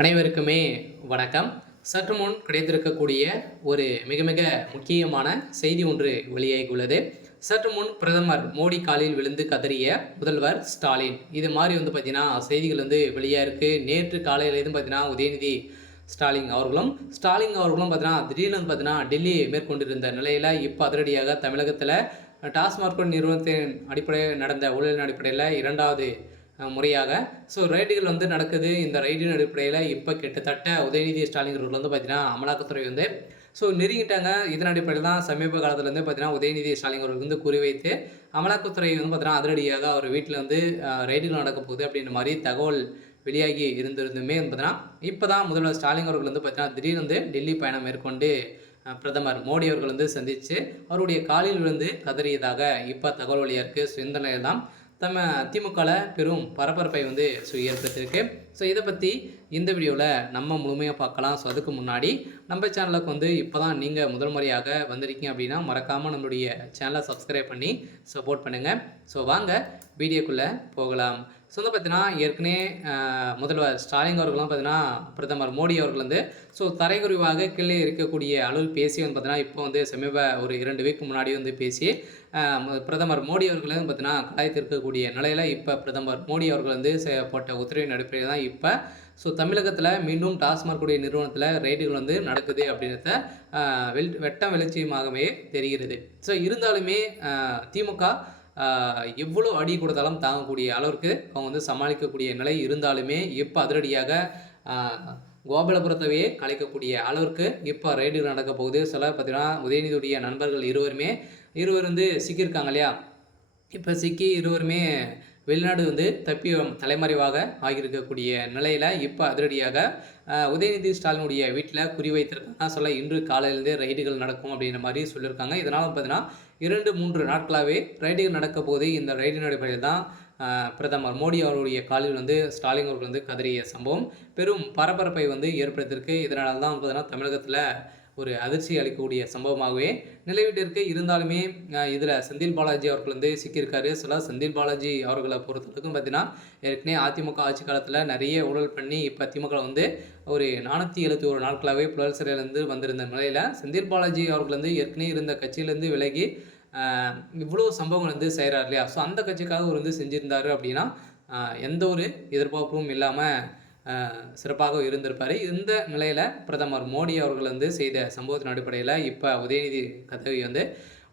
அனைவருக்குமே வணக்கம். சற்று முன் கிடைத்திருக்கக்கூடிய ஒரு மிக மிக முக்கியமான செய்தி ஒன்று வெளியாகியுள்ளது. சற்று முன் பிரதமர் மோடி காலில் விழுந்து கதறிய முதல்வர் ஸ்டாலின். இது மாதிரி பார்த்தீங்கன்னா செய்திகள் வெளியாக இருக்குது. நேற்று காலையிலேருந்து பார்த்தீங்கன்னா உதயநிதி ஸ்டாலின் அவர்களும் பார்த்தீங்கன்னா திடீர்னு பார்த்தீங்கன்னா டெல்லி மேற்கொண்டிருந்த நிலையில் இப்போ அதிரடியாக தமிழகத்தில் டாஸ்மாக் நிறுவனத்தின் அடிப்படையில் நடந்த ஊழலின் அடிப்படையில் இரண்டாவது முறையாக ரைடுகள் நடக்குது. இந்த ரைடின் அடிப்படையில் இப்போ கிட்டத்தட்ட உதயநிதி ஸ்டாலின் அவர்கள் பார்த்தீங்கன்னா அமலாக்கத்துறை நெருங்கிட்டாங்க. இதன் அடிப்படையில் தான் சமீப காலத்துலேருந்து பார்த்தீங்கன்னா உதயநிதி ஸ்டாலின் அவர்கள் குறிவைத்து அமலாக்கத்துறை பார்த்தீங்கன்னா அதிரடியாக அவர் வீட்டில் ரைடுகள் நடக்க போகுது அப்படின்ற மாதிரி தகவல் வெளியாகி இருந்திருந்துமே பார்த்தீங்கன்னா இப்போ தான் முதல்வர் ஸ்டாலின் அவர்கள் பார்த்தீங்கன்னா திடீர்னு டெல்லி பயணம் மேற்கொண்டு பிரதமர் மோடி அவர்கள் சந்தித்து அவருடைய காலில் விழுந்து கதறியதாக இப்போ தகவல் வழியாக இருக்குது. இந்த நிலையில் தான் திமுகவில் பெரும் பரபரப்பை ஏற்படுத்தியிருக்கு. இதை பற்றி இந்த வீடியோவில் நம்ம முழுமையாக பார்க்கலாம். அதுக்கு முன்னாடி நம்ம சேனலுக்கு இப்போ தான் நீங்கள் முதல் முறையாக வந்திருக்கீங்க அப்படின்னா மறக்காமல் நம்மளுடைய சேனலை சப்ஸ்கிரைப் பண்ணி சப்போர்ட் பண்ணுங்கள். வாங்க வீடியோக்குள்ளே போகலாம். பார்த்தீங்கன்னா ஏற்கனவே முதல்வர் ஸ்டாலின் அவர்களும் பார்த்தீங்கன்னா பிரதமர் மோடி அவர்கள் தரைக்குறைவாக கீழே இருக்கக்கூடிய அளவில் பேசி பார்த்தீங்கன்னா இப்போ சமீப ஒரு 2 வீக் முன்னாடி பேசி பிரதமர் மோடி அவர்களும் பார்த்தீங்கன்னா கலாய்த்திருக்கக்கூடிய நிலையில் இப்போ பிரதமர் மோடி அவர்கள் போட்ட உத்தரவின் அடிப்படையில் தான் இப்போ தமிழகத்தில் மீண்டும் டாஸ்மார்க்குடைய நிறுவனத்தில் ரைடுகள் நடக்குது அப்படின்றத வெட்டம் வெளிச்சயமாகவே தெரிகிறது. இருந்தாலுமே திமுக எவ்வளோ அடி கொடுத்தாலும் தாங்கக்கூடிய அளவிற்கு அவங்க சமாளிக்கக்கூடிய நிலை இருந்தாலுமே இப்போ அதிரடியாக கோபாலபுரத்தவே கலைக்கக்கூடிய அளவிற்கு இப்போ ரைடுகள் நடக்க போகுது. பார்த்தீங்கன்னா உதயநிதியுடைய நண்பர்கள் இருவர் சிக்கியிருக்காங்க இல்லையா. இப்போ சிக்கி இருவருமே வெளிநாடு தப்பி தலைமறைவாக ஆகியிருக்கக்கூடிய நிலையில் இப்போ அதிரடியாக உதயநிதி ஸ்டாலினுடைய வீட்டில் குறிவைத்திருக்காங்க. இன்று காலையிலேருந்தே ரைடுகள் நடக்கும் அப்படின்ற மாதிரி சொல்லியிருக்காங்க. இதனால் பார்த்தீங்கன்னா 2-3 நாட்களாகவே ரைடுகள் நடக்க போது இந்த ரைடின் அடிப்படையில் தான் பிரதமர் மோடி அவருடைய காலில் ஸ்டாலின் அவர்கள் கதறிய சம்பவம் பெரும் பரபரப்பை ஏற்படுத்தியிருக்கு. இதனால தான் பார்த்தீங்கன்னா தமிழகத்தில் ஒரு அதிர்ச்சி அளிக்கக்கூடிய சம்பவமாகவே நிலவிட்டிருக்கு. இருந்தாலுமே இதில் செந்தில் பாலாஜி அவர்கள் சிக்கியிருக்காரு. செந்தில் பாலாஜி அவர்களை பொறுத்தவரைக்கும் பார்த்தீங்கன்னா ஏற்கனவே அதிமுக ஆட்சி காலத்தில் நிறைய ஊழல் பண்ணி இப்போ திமுக ஒரு 471 நாட்களாகவே புழல் சிறையிலேருந்து வந்திருந்த நிலையில் செந்தில் பாலாஜி அவர்கள் ஏற்கனவே இருந்த கட்சியிலேருந்து விலகி இவ்வளோ சம்பவங்கள் செய்கிறார் இல்லையா. அந்த கட்சிக்காக அவர் செஞ்சுருந்தார் அப்படின்னா எந்த ஒரு எதிர்பார்ப்பும் இல்லாமல் சிறப்பாக இருந்திருப்பார். இந்த நிலையில் பிரதமர் மோடி அவர்கள் செய்த சம்பவத்தின் அடிப்படையில் இப்போ உதயநிதி கதை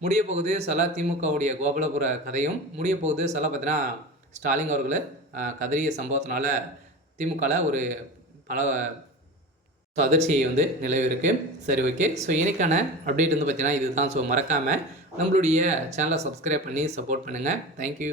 முடிய போகுது. திமுகவுடைய கோபாலபுர கதையும் முடிய போகுது. பார்த்தீங்கன்னா ஸ்டாலின் அவர்கள் கதறிய சம்பவத்தினால திமுகவில் ஒரு பல அதிர்ச்சியை நிலவிருக்கு. சரி, ஓகே. இன்னைக்கான அப்டேட் பார்த்தீங்கன்னா இதுதான். மறக்காமல் நம்மளுடைய சேனலை சப்ஸ்கிரைப் பண்ணி சப்போர்ட் பண்ணுங்கள். தேங்க்யூ.